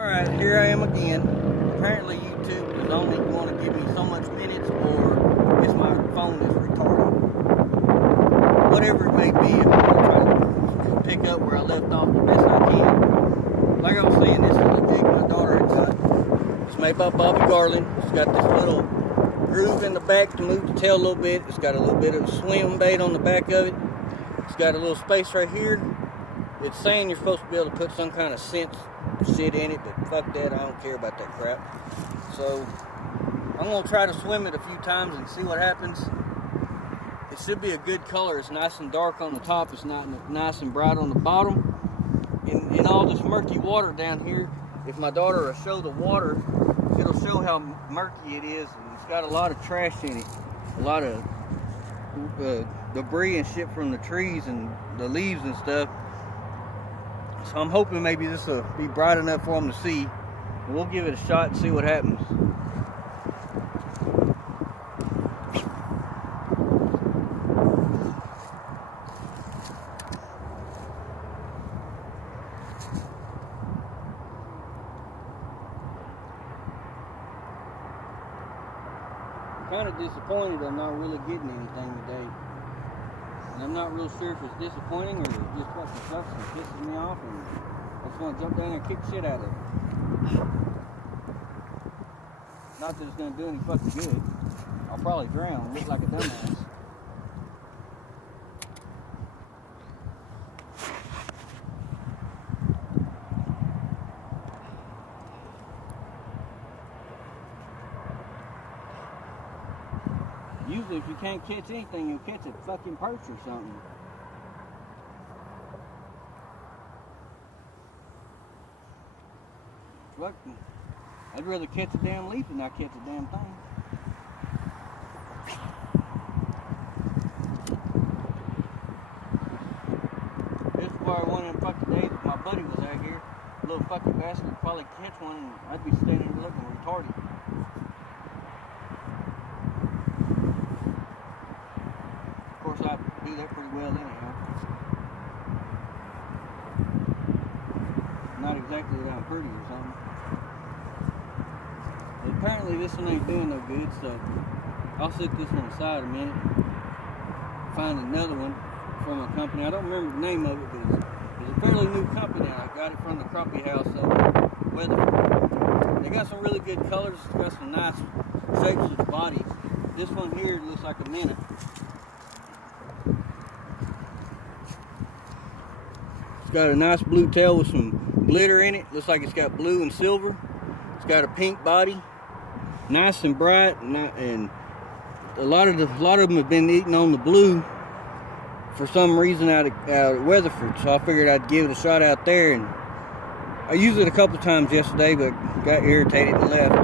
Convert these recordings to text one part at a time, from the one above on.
Alright, here I am again. Apparently YouTube is only going to give me so much minutes, or it's my phone is retarded. Whatever it may be, I'm going to try to pick up where I left off the best I can. Like I was saying, this is the jig my daughter had got. It's made by Bobby Garland. It's got this little groove in the back to move the tail a little bit. It's got a little bit of swim bait on the back of it. It's got a little space right here. It's saying you're supposed to be able to put some kind of scent shit in it, but fuck that, I don't care about that crap. So I'm gonna try to swim it a few times and see what happens. It should be a good color. It's nice and dark on the top. It's not nice and bright on the bottom. In all this murky water down here, if my daughter will show the water, it'll show how murky it is. And it's got a lot of trash in it, a lot of debris and shit from the trees and the leaves and stuff. So I'm hoping maybe this will be bright enough for them to see. We'll give it a shot and see what happens. I'm kind of disappointed I'm not really getting anything today. And I'm not real sure if it's disappointing or it just fucking sucks and pisses me off, and I just want to jump down there and kick shit out of it. Not that it's going to do any fucking good. I'll probably drown, look like a dumbass. Usually if you can't catch anything, you'll catch a fucking perch or something. Fucking, I'd rather catch a damn leaf than not catch a damn thing. This is probably one of them fucking days if my buddy was out here. A little fucking bastard would probably catch one and I'd be standing there looking retarded. I do that pretty well anyhow. Not exactly that I'm pretty or something. But apparently this one ain't doing no good, so I'll set this one aside a minute. Find another one from a company. I don't remember the name of it, but it's a fairly new company. I got it from the crappie house Weather. They got some really good colors. It's got some nice shapes of the bodies. This one here looks like a minute. It's got a nice blue tail with some glitter in it. Looks like it's got blue and silver. It's got a pink body, nice and bright, and a lot of them have been eating on the blue for some reason out of Weatherford. So I figured I'd give it a shot out there, and I used it a couple times yesterday, but got irritated and left.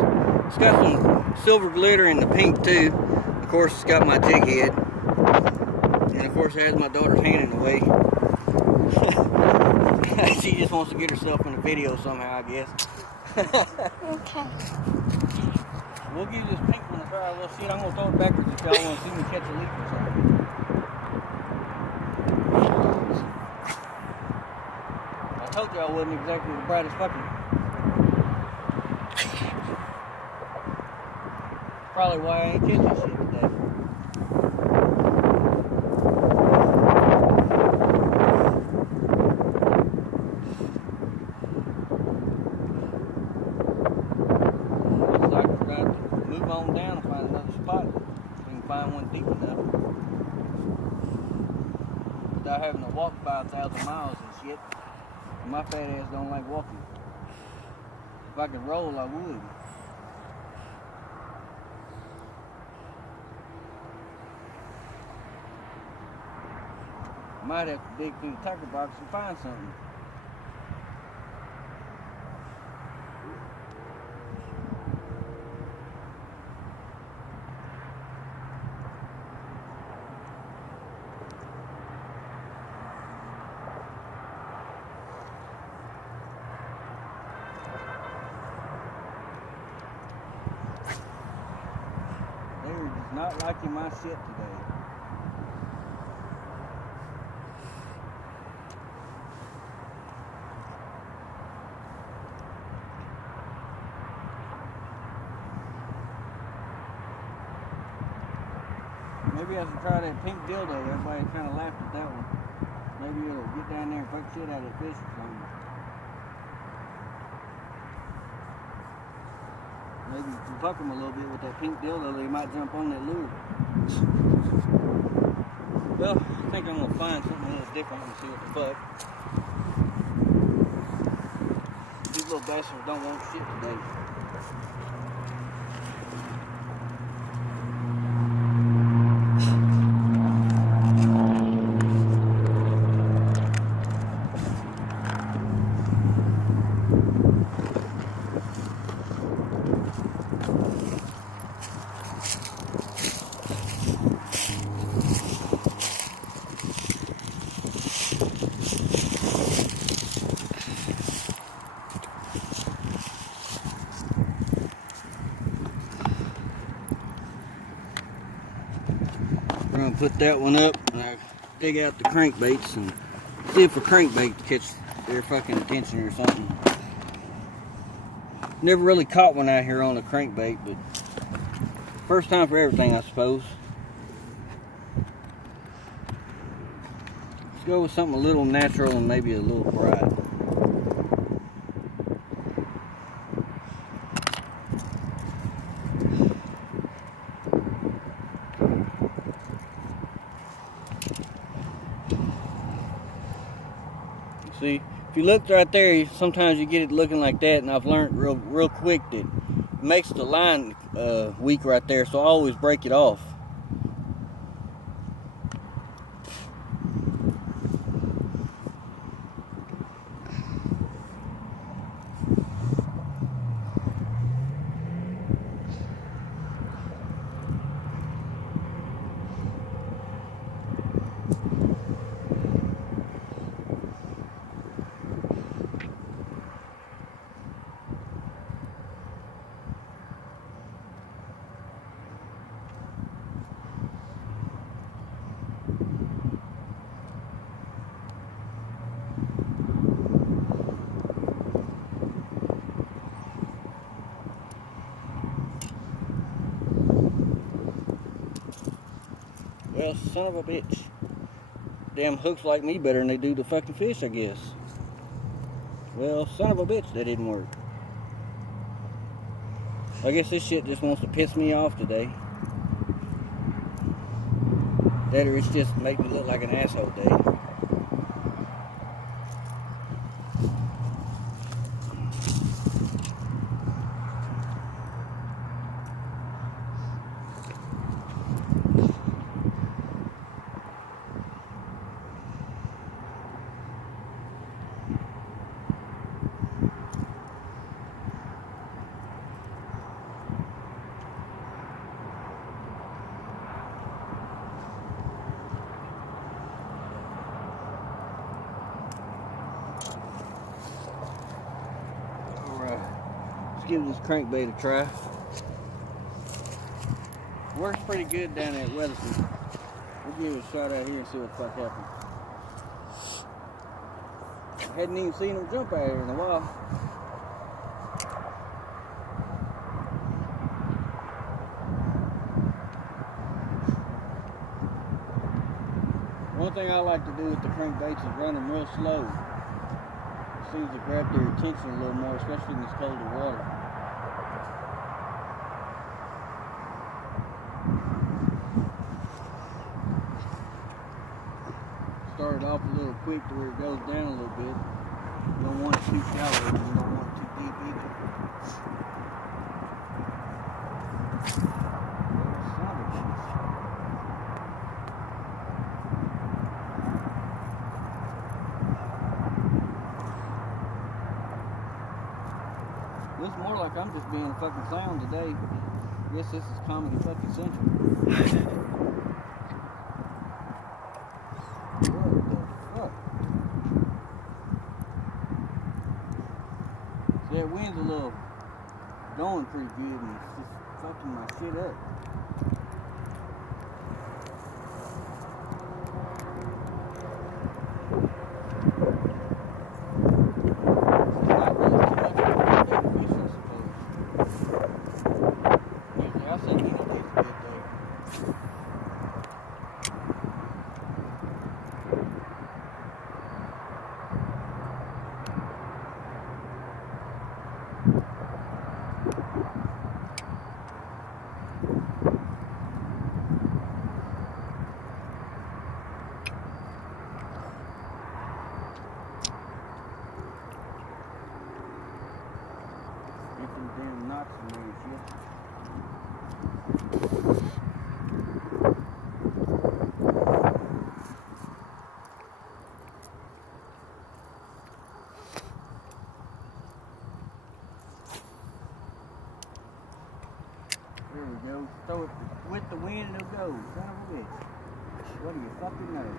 It's got some silver glitter in the pink too. Of course, it's got my jig head, and of course, it has my daughter's hand in the way. She just wants to get herself in the video somehow, I guess. Okay. We'll give this pink one a try. Well, shit, I'm going to throw it backwards if y'all want to see me catch a leaf or something. I told you I wasn't exactly the brightest fucking. Probably why I ain't catching shit today. On down and find another spot. We can find one deep enough without having to walk 5,000 miles and shit. And my fat ass don't like walking. If I could roll, I would. I might have to dig through the tackle box and find something. They're just not liking my shit today. guys will try that pink dildo. Everybody kind of laughed at that one. Maybe it'll get down there and fuck shit out of that fish or something. Maybe you can fuck them a little bit with that pink dildo, they might jump on that lure. Well, I think I'm gonna find something a little different and see what the fuck. These little bastards don't want shit today. We're gonna put that one up and I dig out the crankbaits and see if a crankbait catch their fucking attention or something. Never really caught one out here on a crankbait, but first time for everything, I suppose. Let's go with something a little natural and maybe a little bright. See, if you look right there, sometimes you get it looking like that, and I've learned real quick that it makes the line weak right there, so I always break it off. Well, son of a bitch. Damn hooks like me better than they do the fucking fish, I guess. Well, son of a bitch, that didn't work. I guess this shit just wants to piss me off today. That or it's just make me look like an asshole day. Give this crankbait a try. Works pretty good down at Weatherston. We'll give it a shot out here and see what the fuck happens. Hadn't even seen him jump out here in a while. One thing I like to do with the crankbaits is run them real slow. Seems to grab their attention a little more, especially in this colder water. Started off a little quick to where it goes down a little bit. You don't want it too shallow, and you don't want it too deep either. Looks more like I'm just being a fucking clown today. I guess this is comedy fucking central. What the fuck? See, that wind's a little going pretty good and it's just fucking my shit up. Get them damn knots in there and shit. There we go. Throw it with the wind and it'll go. Son of a bitch. What do you fucking know?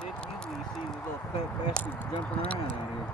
Shit, usually you see these little fat bastards jumping around out here.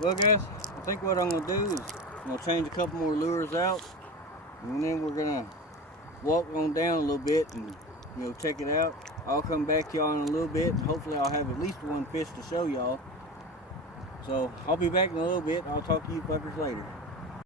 Well guys, I think what I'm going to do is I'm going to change a couple more lures out, and then we're going to walk on down a little bit and check it out. I'll come back to y'all in a little bit, and hopefully I'll have at least one fish to show y'all. So I'll be back in a little bit. I'll talk to you fuckers later.